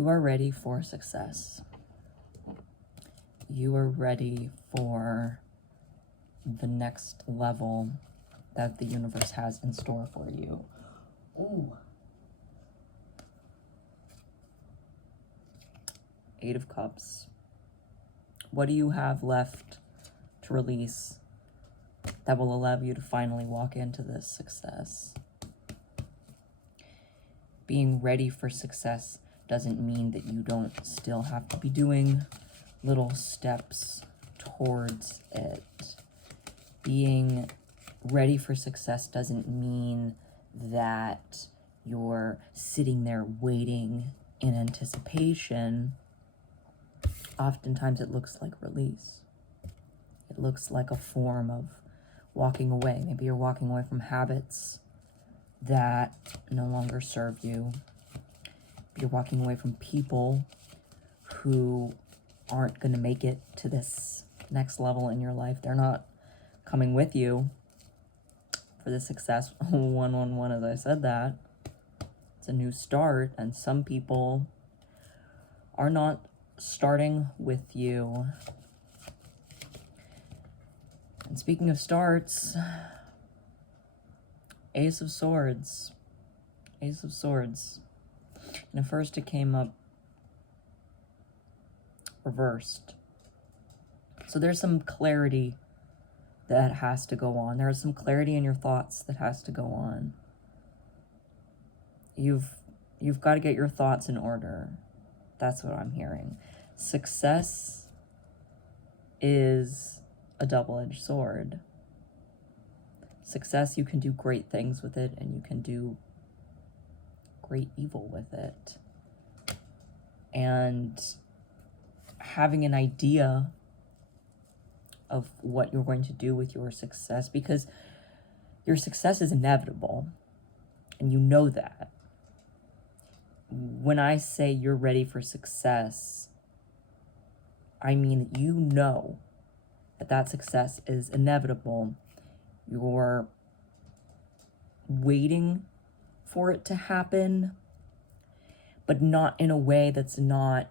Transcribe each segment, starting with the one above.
You are ready for success. You are ready for the next level that the universe has in store for you. Ooh. Eight of Cups. What do you have left to release that will allow you to finally walk into this success? Being ready for success doesn't mean that you don't still have to be doing little steps towards it. Being ready for success doesn't mean that you're sitting there waiting in anticipation. Oftentimes it looks like release. It looks like a form of walking away. Maybe you're walking away from habits that no longer serve you. You're walking away from people who aren't going to make it to this next level in your life. They're not coming with you for the success. 111, as I said that. It's a new start, and some people are not starting with you. And speaking of starts, Ace of Swords. Ace of Swords. And at first it came up reversed. So there's some clarity that has to go on. There is some clarity in your thoughts that has to go on. You've got to get your thoughts in order. That's what I'm hearing. Success is a double-edged sword. Success, you can do great things with it, and you can do great evil with it. And having an idea of what you're going to do with your success, because your success is inevitable, and you know that. When I say you're ready for success, I mean that you know that that success is inevitable. You're waiting for it to happen, but not in a way that's not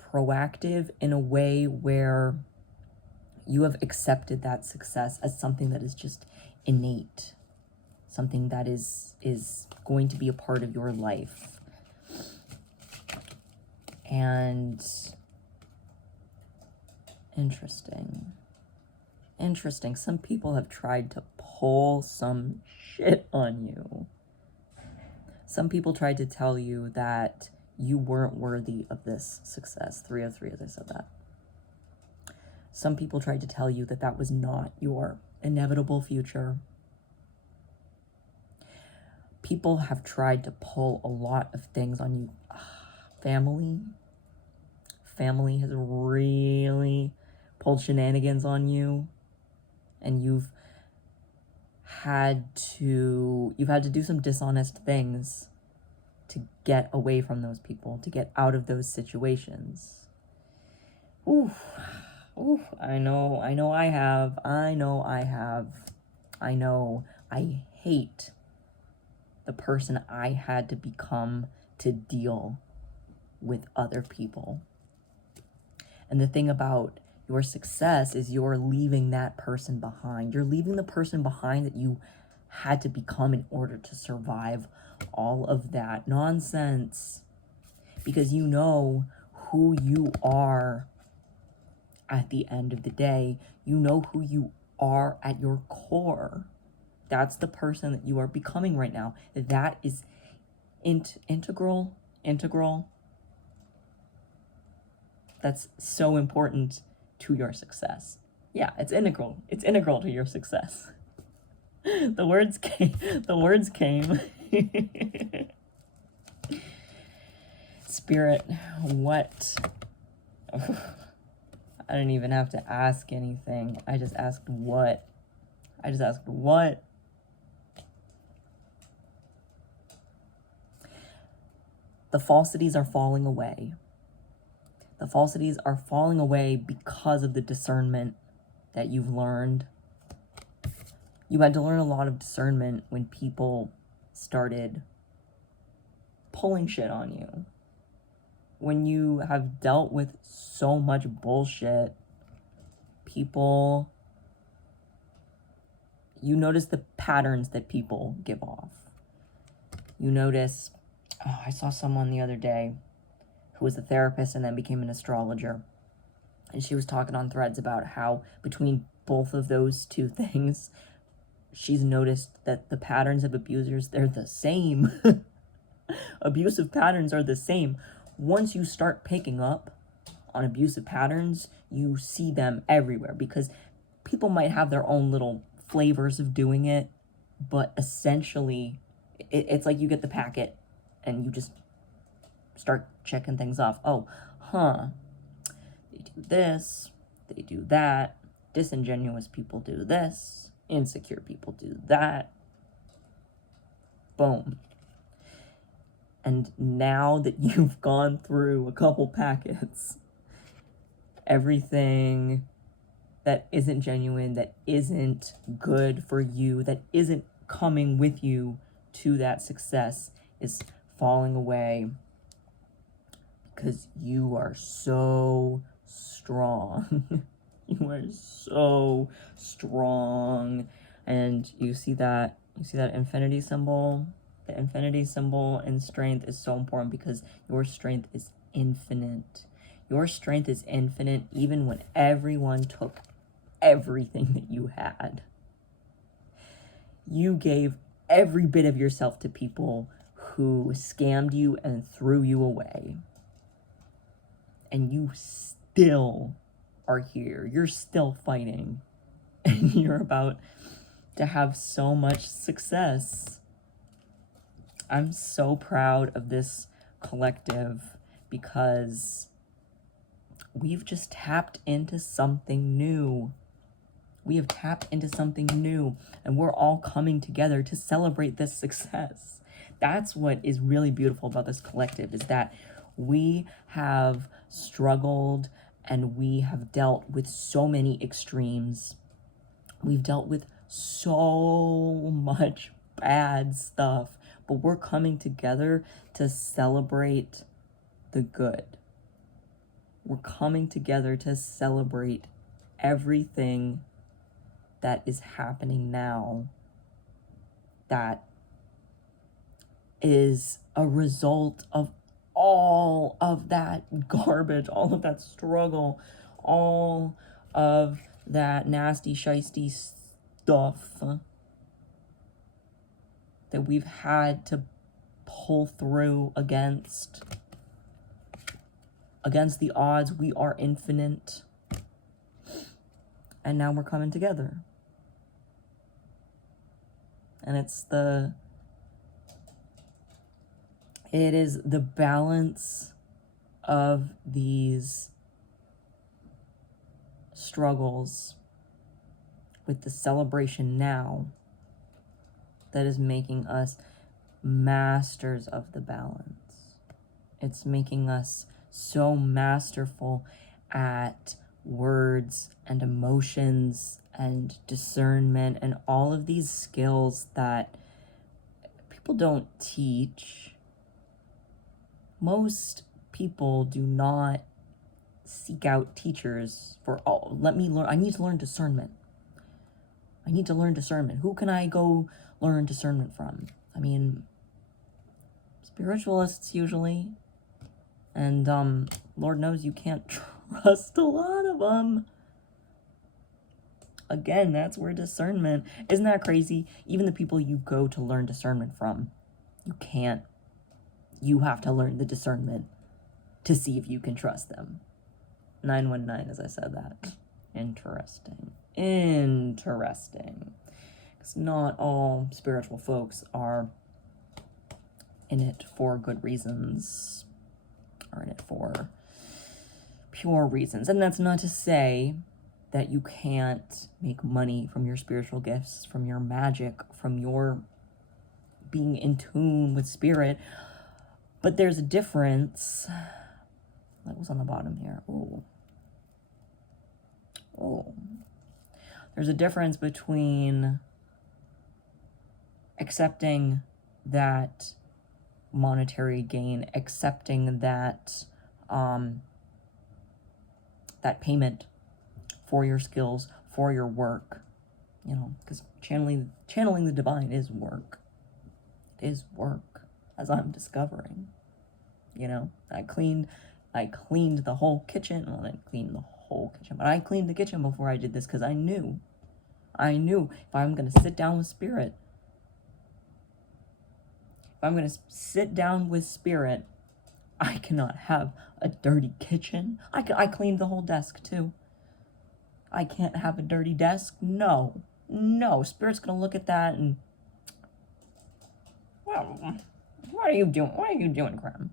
proactive, in a way where you have accepted that success as something that is just innate, something that is going to be a part of your life. And interesting. Some people have tried to pull some shit on you. Some people tried to tell you that you weren't worthy of this success. 303, as I said that. Some people tried to tell you that that was not your inevitable future. People have tried to pull a lot of things on you. Family has really pulled shenanigans on you, and you've had to do some dishonest things to get away from those people, to get out of those situations. Ooh, I know I have. I hate the person I had to become to deal with other people. And the thing about your success is you're leaving that person behind. You're leaving the person behind that you had to become in order to survive all of that nonsense. Because you know who you are at the end of the day. You know who you are at your core. That's the person that you are becoming right now. That is integral. That's so important to your success. Yeah, it's integral. It's integral to your success. The words came. Spirit, what? I didn't even have to ask anything. I just asked what. The falsities are falling away. The falsities are falling away because of the discernment that you've learned. You had to learn a lot of discernment when people started pulling shit on you. when you have dealt with so much bullshit, people, you notice the patterns that people give off. You notice, I saw someone the other day who was a therapist and then became an astrologer. And she was talking on Threads about how between both of those two things, she's noticed that the patterns of abusers, they're the same. Abusive patterns are the same. Once you start picking up on abusive patterns, you see them everywhere, because people might have their own little flavors of doing it, but essentially it's like you get the packet and you just start checking things off. Oh, they do this, they do that, disingenuous people do this, insecure people do that. Boom. And now that you've gone through a couple packets, everything that isn't genuine, that isn't good for you, that isn't coming with you to that success is falling away, because you are so strong. You are so strong. And you see that infinity symbol? The infinity symbol in strength is so important, because your strength is infinite. Your strength is infinite even when everyone took everything that you had. You gave every bit of yourself to people who scammed you and threw you away. And you still are here. You're still fighting. And you're about to have so much success. I'm so proud of this collective, because we've just tapped into something new. We have tapped into something new, and we're all coming together to celebrate this success. That's what is really beautiful about this collective, is that we have struggled and we have dealt with so many extremes. We've dealt with so much bad stuff, but we're coming together to celebrate the good. We're coming together to celebrate everything that is happening now that is a result of all of that garbage, all of that struggle, all of that nasty, shiesty stuff that we've had to pull through against the odds. We are infinite, and now we're coming together. And it is the balance of these struggles with the celebration now that is making us masters of the balance. It's making us so masterful at words and emotions and discernment and all of these skills that people don't teach. Most people do not seek out teachers for, oh, let me learn. I need to learn discernment. I need to learn discernment. Who can I go learn discernment from? I mean, spiritualists usually. And Lord knows you can't trust a lot of them. Again, that's where discernment, isn't that crazy? Even the people you go to learn discernment from, you have to learn the discernment to see if you can trust them. 919, as I said that. Interesting. Because not all spiritual folks are in it for good reasons, are in it for pure reasons. And that's not to say that you can't make money from your spiritual gifts, from your magic, from your being in tune with spirit. But there's a difference. That was on the bottom here. Oh. There's a difference between accepting that monetary gain, accepting that that payment for your skills, for your work, you know, because channeling the divine is work. It is work, as I'm discovering. You know, I cleaned the whole kitchen. Well, I didn't clean the whole kitchen, but I cleaned the kitchen before I did this, because I knew if I'm going to sit down with spirit, I cannot have a dirty kitchen. I cleaned the whole desk too. I can't have a dirty desk. No, spirit's going to look at that and, well, what are you doing? What are you doing, Graham?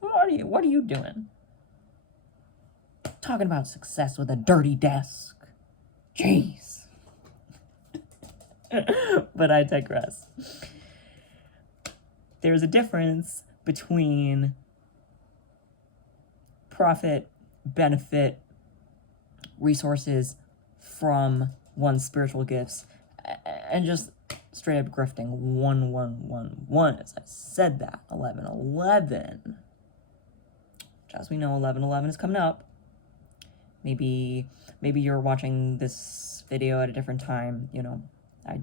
What are you doing? Talking about success with a dirty desk. Jeez. But I digress. There's a difference between profit, benefit, resources from one's spiritual gifts and just straight up grifting. 1, as I said that. 11. As we know, 11/11 is coming up. Maybe you're watching this video at a different time. You know, I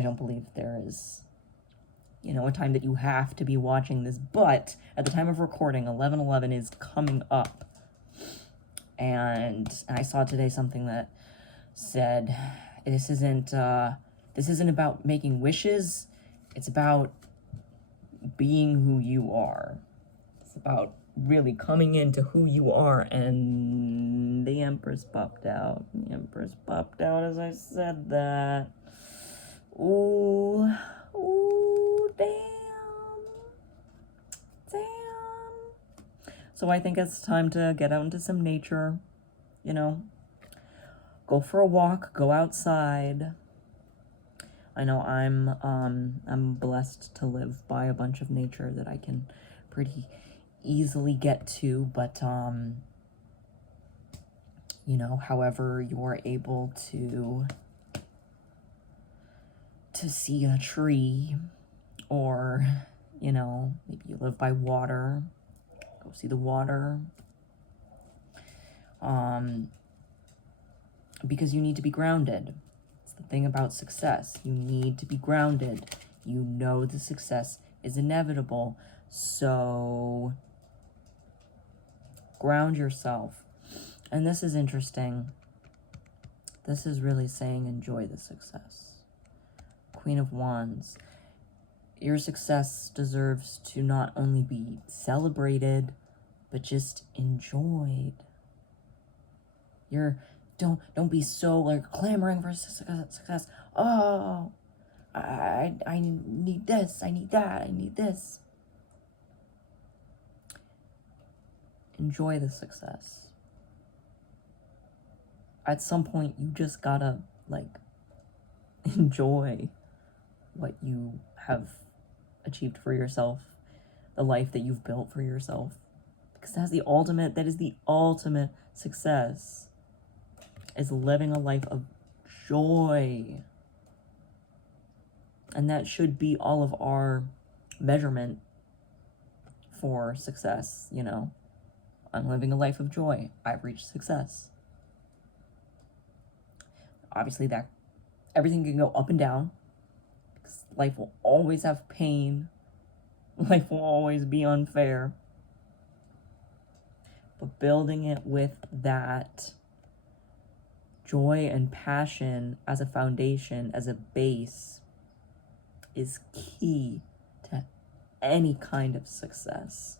don't believe there is, you know, a time that you have to be watching this, but at the time of recording, 11/11 is coming up. And I saw today something that said, this isn't about making wishes. It's about being who you are. It's about really coming into who you are. And the Empress popped out. As I said that. Ooh, damn. So I think it's time to get out into some nature, you know, go for a walk, go outside. I know I'm blessed to live by a bunch of nature that I can pretty easily get to, but you know, however you're able to see a tree, or, you know, maybe you live by water, go see the water, because you need to be grounded. It's the thing about success. You need to be grounded. You know the success is inevitable, so ground yourself. And this is interesting. This is really saying enjoy the success. Queen of Wands. Your success deserves to not only be celebrated, but just enjoyed. Don't be so like clamoring for success. Oh, I need this, I need that, I need this. Enjoy the success. At some point, you just gotta, like, enjoy what you have achieved for yourself, the life that you've built for yourself. Because that is the ultimate success, is living a life of joy. And that should be all of our measurement for success, you know. I'm living a life of joy. I've reached success. Obviously, that everything can go up and down, because life will always have pain. Life will always be unfair. But building it with that joy and passion as a foundation, as a base, is key to any kind of success.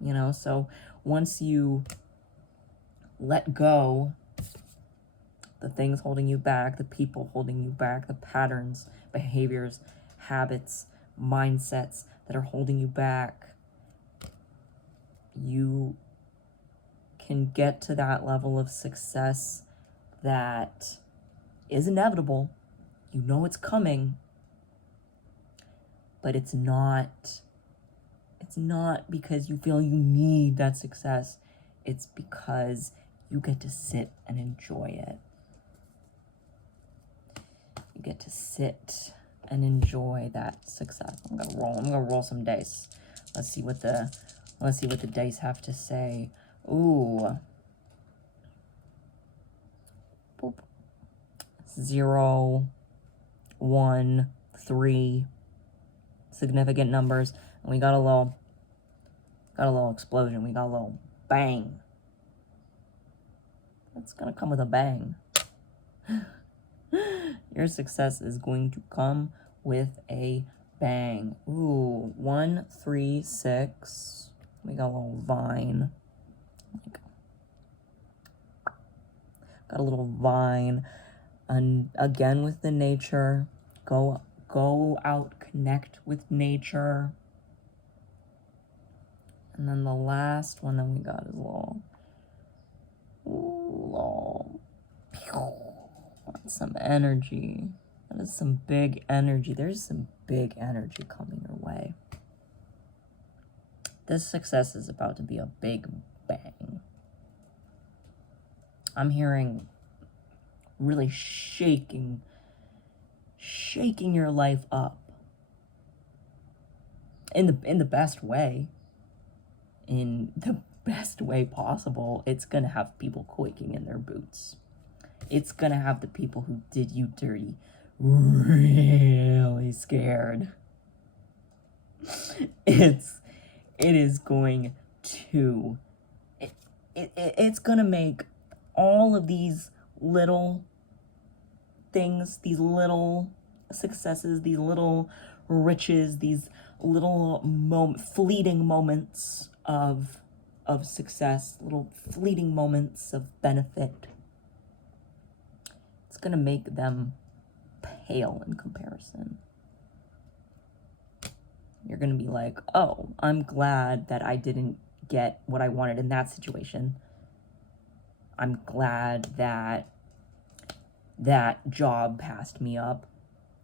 You know, so once you let go the things holding you back, the people holding you back, the patterns, behaviors, habits, mindsets that are holding you back, you can get to that level of success that is inevitable. You know it's coming, but it's not because you feel you need that success. It's because you get to sit and enjoy it. You get to sit and enjoy that success. I'm gonna roll some dice. Let's see what the Let's see what the dice have to say. Ooh. Boop. 0, 1, 3. Significant numbers. And we got a little explosion. We got a little bang. It's gonna come with a bang. Your success is going to come with a bang. Ooh, 1, 3, 6. We got a little vine. Got a little vine. And again with the nature. Go out, connect with nature. And then the last one that we got is a little, that's some energy. That is some big energy. There's some big energy coming your way. This success is about to be a big bang. I'm hearing really shaking your life up. In the best way. In the best way possible. It's gonna have people quaking in their boots. It's gonna have the people who did you dirty really scared. It is going to it's gonna make all of these little things, these little successes, these little riches, these little fleeting moments of success, little fleeting moments of benefit. It's gonna make them pale in comparison. You're gonna be like, oh, I'm glad that I didn't get what I wanted in that situation. I'm glad that that job passed me up.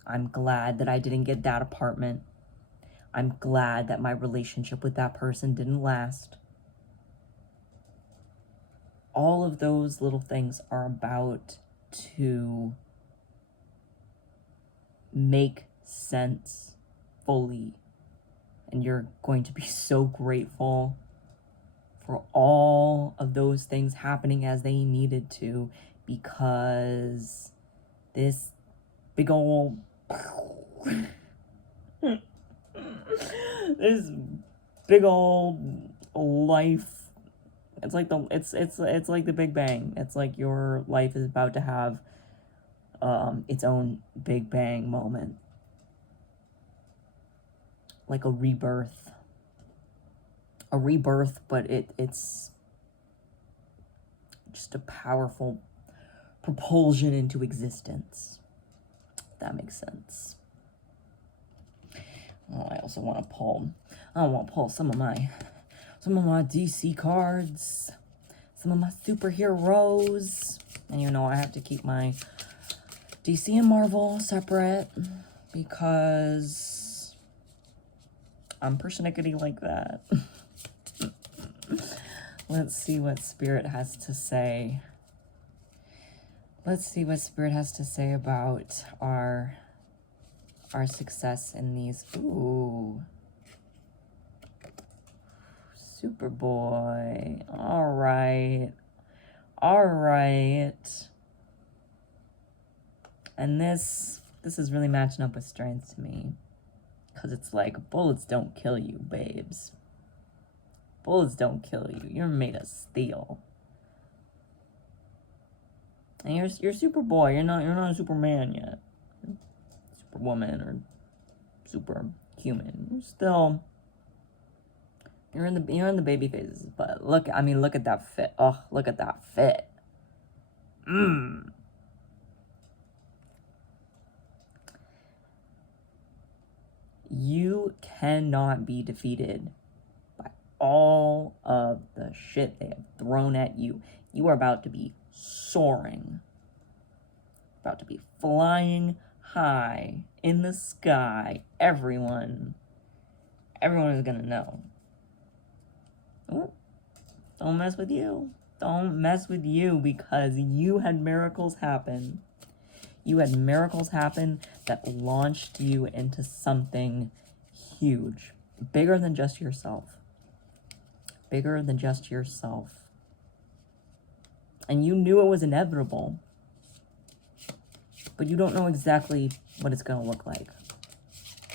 I'm glad that I didn't get that apartment. I'm glad that my relationship with that person didn't last. All of those little things are about to make sense fully. And you're going to be so grateful for all of those things happening as they needed to, because this big old this big old life, it's like the Big Bang. It's like your life is about to have its own Big Bang moment, like a rebirth, but it's just a powerful propulsion into existence, if that makes sense. Oh, I also want to pull some of my DC cards, some of my superheroes. And you know, I have to keep my DC and Marvel separate because I'm persnickety like that. Let's see what Spirit has to say. Let's see what Spirit has to say about our success in these. Ooh. Superboy. All right. And this is really matching up with strength to me. Because it's like, bullets don't kill you, babes. Bullets don't kill you. You're made of steel. And you're Superboy. You're not a Superman yet. Superwoman or superhuman. You're in the baby phases. But look at that fit. Oh, look at that fit. You cannot be defeated by all of the shit they have thrown at you. You are about to be soaring. About to be flying high in the sky. Everyone is gonna know. Ooh, don't mess with you. Don't mess with you, because you had miracles happen. You had miracles happen that launched you into something huge, bigger than just yourself. bigger than just yourself. And you knew it was inevitable, but you don't know exactly what it's going to look like.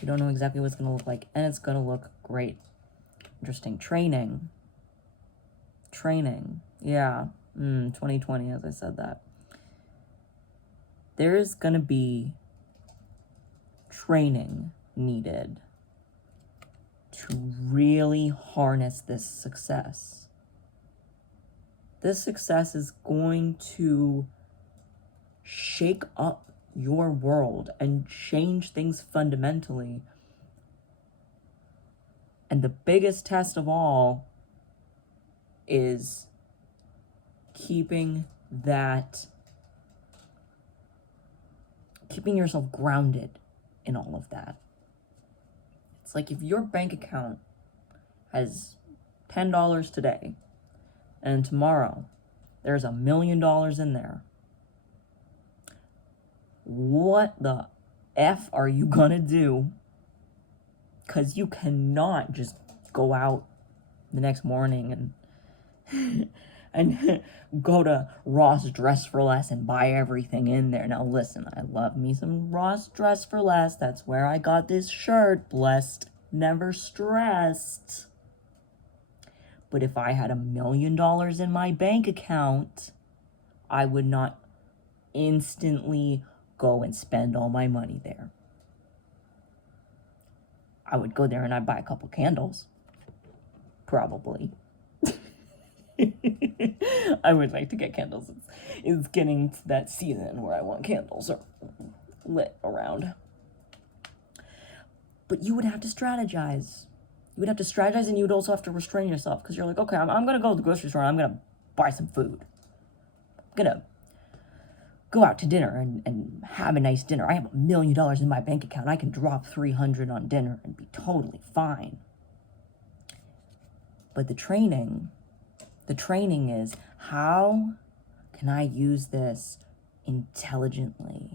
You don't know exactly what it's going to look like, and it's going to look great. Interesting. Training. Yeah. 2020, as I said that. There's going to be training needed to really harness this success. This success is going to shake up your world and change things fundamentally. And the biggest test of all is keeping yourself grounded in all of that. It's like if your bank account has $10 today and tomorrow there's $1 million in there, what the F are you gonna do? Because you cannot just go out the next morning and go to Ross Dress for Less and buy everything in there. Now listen, I love me some Ross Dress for Less. That's where I got this shirt. Blessed, never stressed. But if I had $1 million in my bank account, I would not instantly go and spend all my money there. I would go there and I'd buy a couple candles. Probably. I would like to get candles. It's getting to that season where I want candles lit around. But you would have to strategize. You would have to strategize, and you would also have to restrain yourself, because you're like, okay, I'm going to go to the grocery store and I'm going to buy some food. I'm going to go out to dinner and have a nice dinner. I have $1 million in my bank account. I can drop $300 on dinner and be totally fine. But the training is, how can I use this intelligently?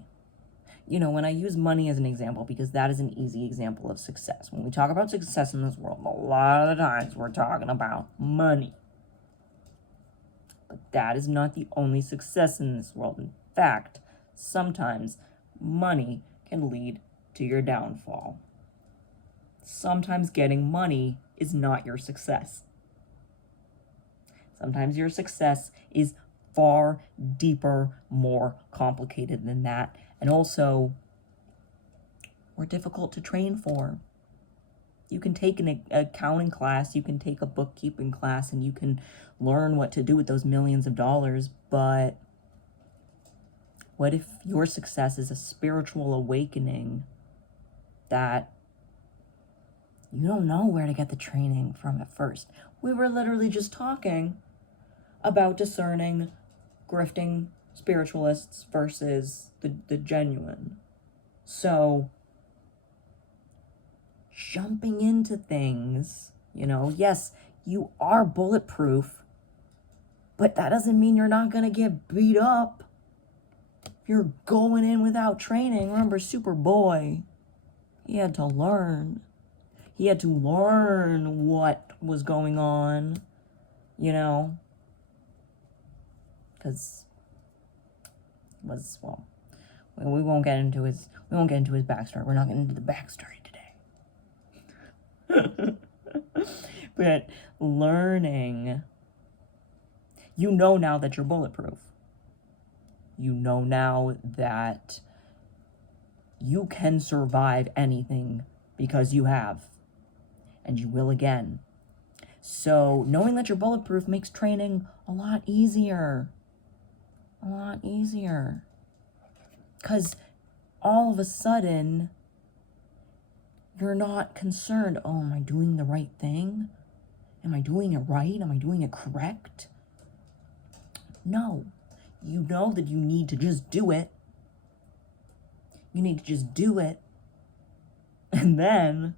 You know, when I use money as an example, because that is an easy example of success. When we talk about success in this world, a lot of the times we're talking about money. But that is not the only success in this world. In fact, sometimes money can lead to your downfall. Sometimes getting money is not your success. Sometimes your success is far deeper, more complicated than that, and also more difficult to train for. You can take an accounting class, you can take a bookkeeping class, and you can learn what to do with those millions of dollars, but what if your success is a spiritual awakening that you don't know where to get the training from at first? We were literally just talking about discerning grifting spiritualists versus the genuine. So jumping into things, you know, yes, you are bulletproof, but that doesn't mean you're not going to get beat up. If you're going in without training, remember Superboy, he had to learn. He had to learn what was going on, you know, because we won't get into his backstory. We're not getting into the backstory today. But learning, you know now that you're bulletproof. You know now that you can survive anything because you have, and you will again. So knowing that you're bulletproof makes training a lot easier. A lot easier. Because all of a sudden, you're not concerned, oh, am I doing the right thing? Am I doing it right? Am I doing it correct? No. You know that you need to just do it. You need to just do it. And then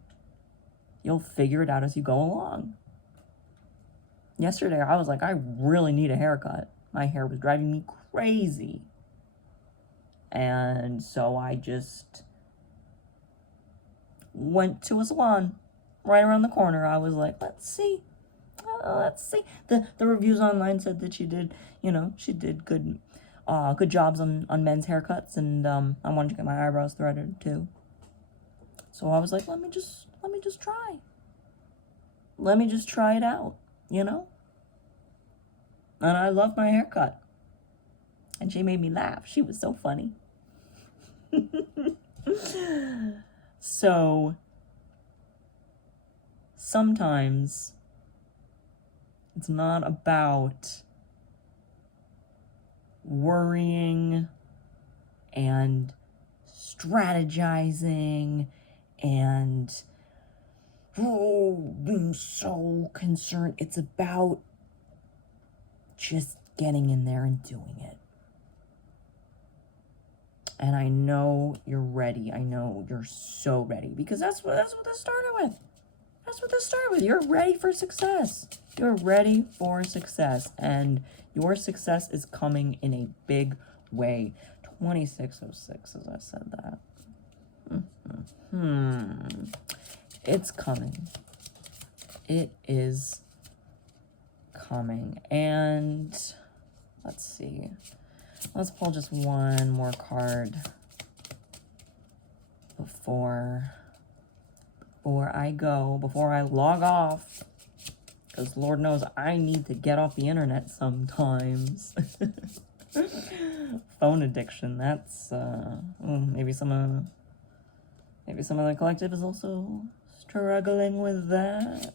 you'll figure it out as you go along. Yesterday, I was like, I really need a haircut. My hair was driving me crazy. And so I just went to a salon right around the corner. I was like, let's see let's see. The reviews online said that she did, she did good jobs on men's haircuts, and I wanted to get my eyebrows threaded too. So I was like, let me just try. Let me just try it out, And I love my haircut. And she made me laugh. She was so funny. So sometimes it's not about worrying and strategizing and being so concerned. It's about just getting in there and doing it. And I know you're ready. I know you're so ready, because that's what this started with. That's what this started with. You're ready for success. You're ready for success, and your success is coming in a big way. 2606, as I said that. It's coming. It is coming. And let's see. Let's pull just one more card before I log off, because Lord knows I need to get off the internet sometimes. Phone addiction, that's maybe some of the collective is also struggling with that.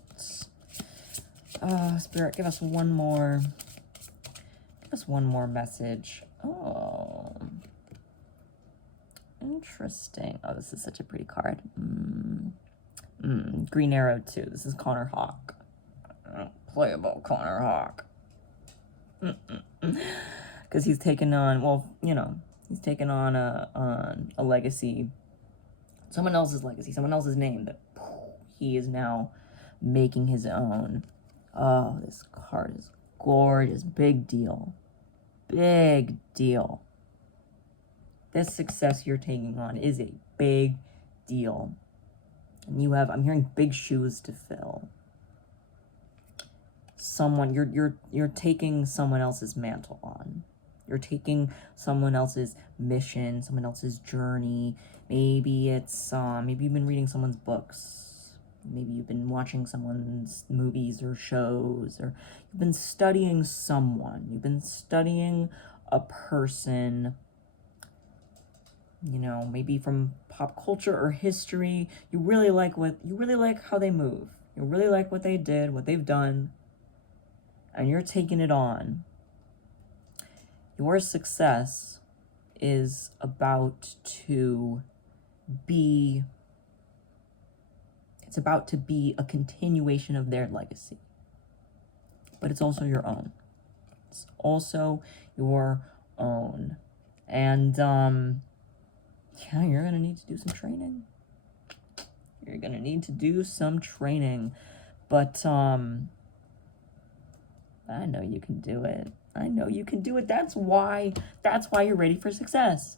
Spirit, give us one more message. Oh, interesting. Oh, this is such a pretty card. Green Arrow 2. This is Connor Hawke. Playable Connor Hawke. Because he's taken on, he's taken on a legacy, someone else's legacy, someone else's name that he is now making his own. Oh, this card is gorgeous. Big deal. Big deal. This success you're taking on is a big deal. And I'm hearing big shoes to fill. You're taking someone else's mantle on. You're taking someone else's mission, someone else's journey. Maybe it's maybe you've been reading someone's books. Maybe you've been watching someone's movies or shows, or you've been studying someone. You've been studying a person, maybe from pop culture or history. You really like how they move. You really like what they did, what they've done, and you're taking it on. Your success is about to be a continuation of their legacy. But it's also your own. It's also your own. And you're gonna need to do some training. You're gonna need to do some training. But I know you can do it. I know you can do it. That's why you're ready for success.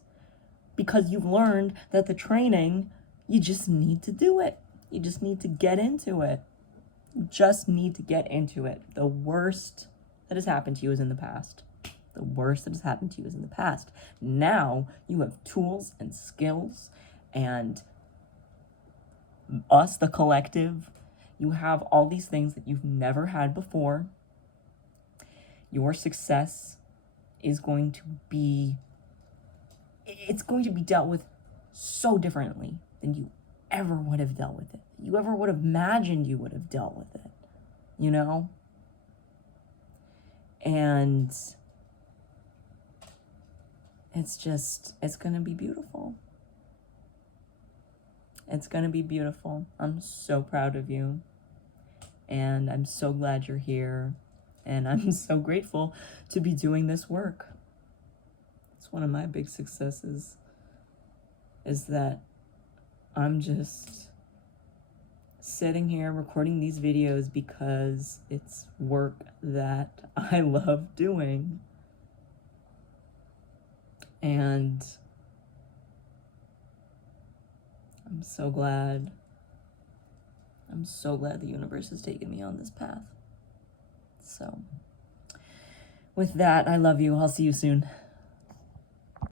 Because you've learned that the training, you just need to do it. You just need to get into it. You just need to get into it. The worst that has happened to you is in the past. The worst that has happened to you is in the past. Now you have tools and skills, and us, the collective, you have all these things that you've never had before. Your success is going to be dealt with so differently than you ever would have dealt with it. You ever would have imagined you would have dealt with it, And it's going to be beautiful. It's going to be beautiful. I'm so proud of you. And I'm so glad you're here. And I'm so grateful to be doing this work. It's one of my big successes, is that I'm just sitting here recording these videos because it's work that I love doing. And I'm so glad the universe has taken me on this path. So with that, I love you. I'll see you soon.